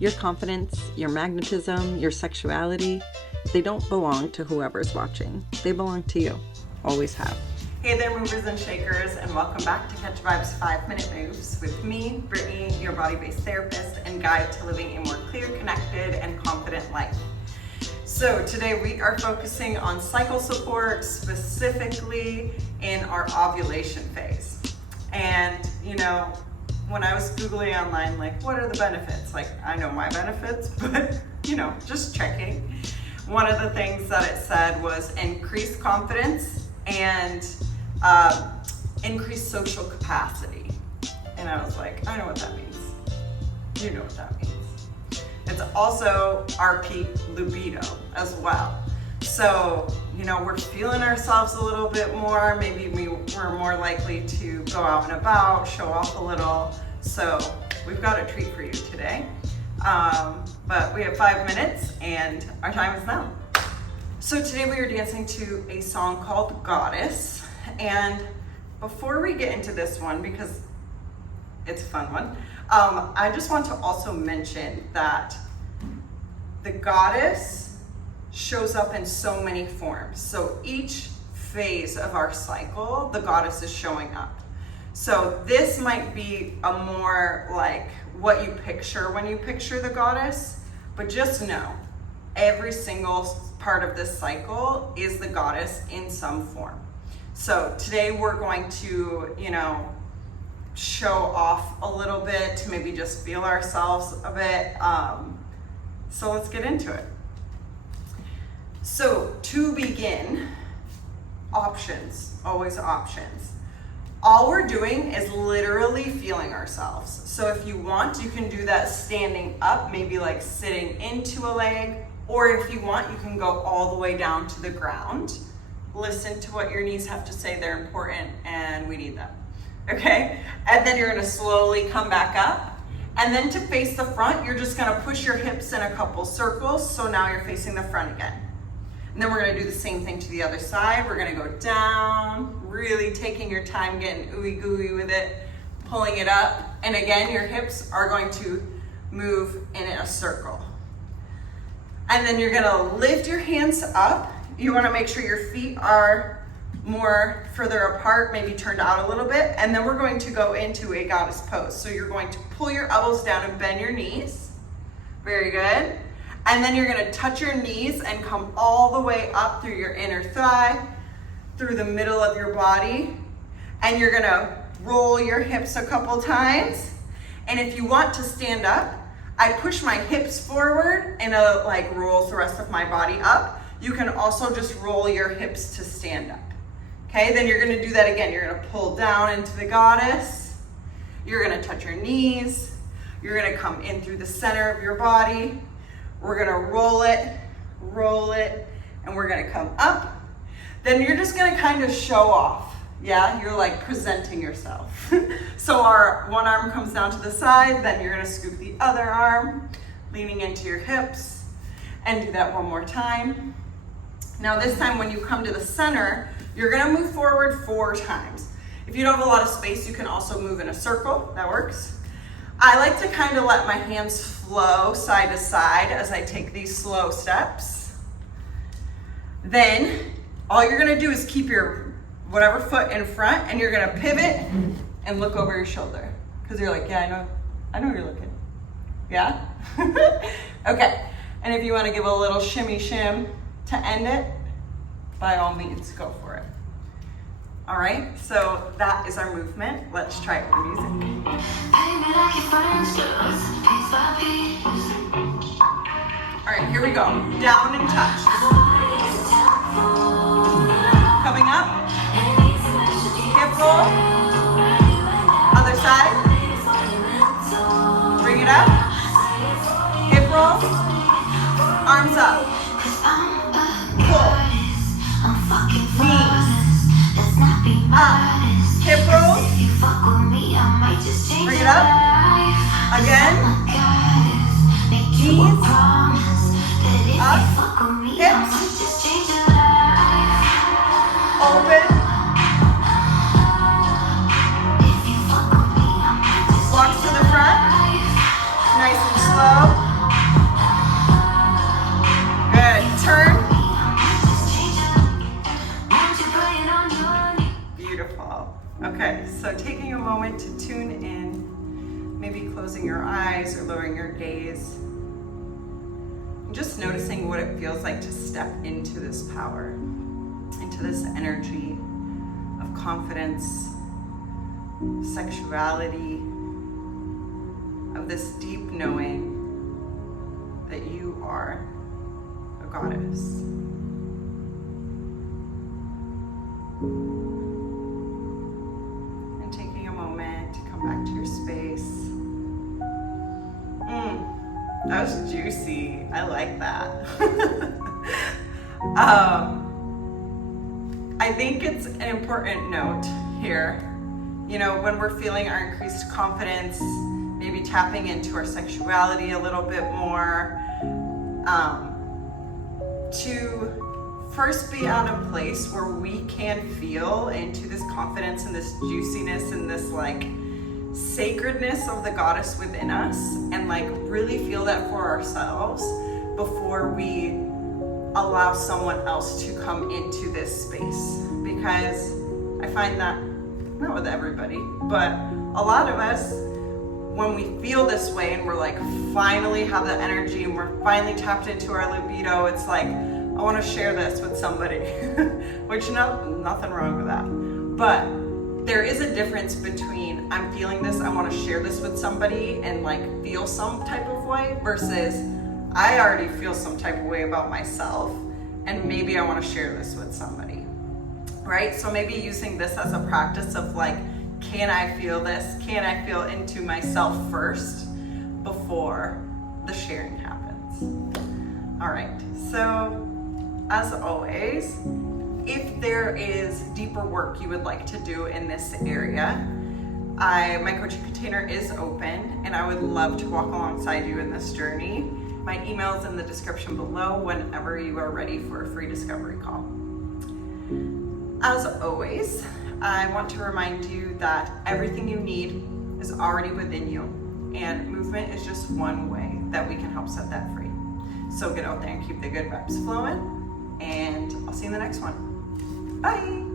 Your confidence, your magnetism, your sexuality, they don't belong to whoever's watching. They belong to you. Always have. Hey there, movers and shakers, and welcome back to Catch Vibes 5-Minute Moves with me, Brittany, your body-based therapist and guide to living a more clear, connected, and confident life. So today we are focusing on cycle support, specifically in our ovulation phase. And you know, when I was Googling online, like, what are the benefits? Like, I know my benefits, but you know, just checking. One of the things that it said was increased confidence and increased social capacity. And I was like, I know what that means. You know what that means. It's also our peak libido as well. So, you know, we're feeling ourselves a little bit more. Maybe we're more likely to go out and about, show off a little. So we've got a treat for you today. But we have 5 minutes and our time is now. So today we are dancing to a song called Goddess. And before we get into this one, because it's a fun one, I just want to also mention that the goddess shows up in so many forms. So each phase of our cycle, the goddess is showing up. So this might be a more like what you picture when you picture the goddess, but just know every single part of this cycle is the goddess in some form. So today we're going to, you know, show off a little bit to maybe just feel ourselves a bit. So let's get into it. So to begin, options, always options. All we're doing is literally feeling ourselves. So if you want, you can do that standing up, maybe like sitting into a leg, or if you want, you can go all the way down to the ground. Listen to what your knees have to say, they're important and we need them. Okay, and then you're gonna slowly come back up. And then to face the front, you're just gonna push your hips in a couple circles. So now you're facing the front again. And then we're gonna do the same thing to the other side. We're gonna go down, really taking your time, getting ooey gooey with it, pulling it up. And again, your hips are going to move in a circle. And then you're gonna lift your hands up. You wanna make sure your feet are more further apart, maybe turned out a little bit. And then we're going to go into a goddess pose. So you're going to pull your elbows down and bend your knees. Very good. And then you're gonna touch your knees and come all the way up through your inner thigh, through the middle of your body. And you're gonna roll your hips a couple times. And if you want to stand up, I push my hips forward and like rolls the rest of my body up. You can also just roll your hips to stand up. Okay, then you're gonna do that again. You're gonna pull down into the goddess. You're gonna touch your knees. You're gonna come in through the center of your body. We're gonna roll it, and we're gonna come up. Then you're just gonna kind of show off. Yeah, you're like presenting yourself. So our one arm comes down to the side, then you're gonna scoop the other arm, leaning into your hips, and do that one more time. Now this time when you come to the center, you're gonna move forward 4 times. If you don't have a lot of space, you can also move in a circle, that works. I like to kind of let my hands flow side to side as I take these slow steps. Then all you're gonna do is keep your whatever foot in front and you're gonna pivot and look over your shoulder. Cause you're like, yeah, I know you're looking. Yeah? Okay, and if you wanna give a little shimmy shim to end it, by all means, go for it. All right, so that is our movement. Let's try it with music. All right, here we go. Down and touch. Coming up. Hip roll. Other side. Bring it up. Hip roll. Arms up. Pull. Knees. Up. Hip roll. Bring it up. Again. Knees. Up. Hips. Open. Walk to the front. Nice and slow. Okay, so taking a moment to tune in, maybe closing your eyes or lowering your gaze, and just noticing what it feels like to step into this power, into this energy of confidence, sexuality, of this deep knowing that you are a goddess. And taking a moment to come back to your space. That was juicy. I like that. I think it's an important note here. You know, when we're feeling our increased confidence, maybe tapping into our sexuality a little bit more, to first be at a place where we can feel into this confidence and this juiciness and this like sacredness of the goddess within us, and like really feel that for ourselves before we allow someone else to come into this space. Because I find that, not with everybody, but a lot of us, when we feel this way and we're like finally have the energy and we're finally tapped into our libido, it's like, I want to share this with somebody, which nothing wrong with that. But there is a difference between I'm feeling this, I want to share this with somebody and like feel some type of way, versus I already feel some type of way about myself and maybe I want to share this with somebody, right? So maybe using this as a practice of like, can I feel this? Can I feel into myself first before the sharing happens? All right, so as always, if there is deeper work you would like to do in this area, my coaching container is open and I would love to walk alongside you in this journey. My email is in the description below whenever you are ready for a free discovery call. As always, I want to remind you that everything you need is already within you, and movement is just one way that we can help set that free. So get out there and keep the good vibes flowing, and I'll see you in the next one. Bye.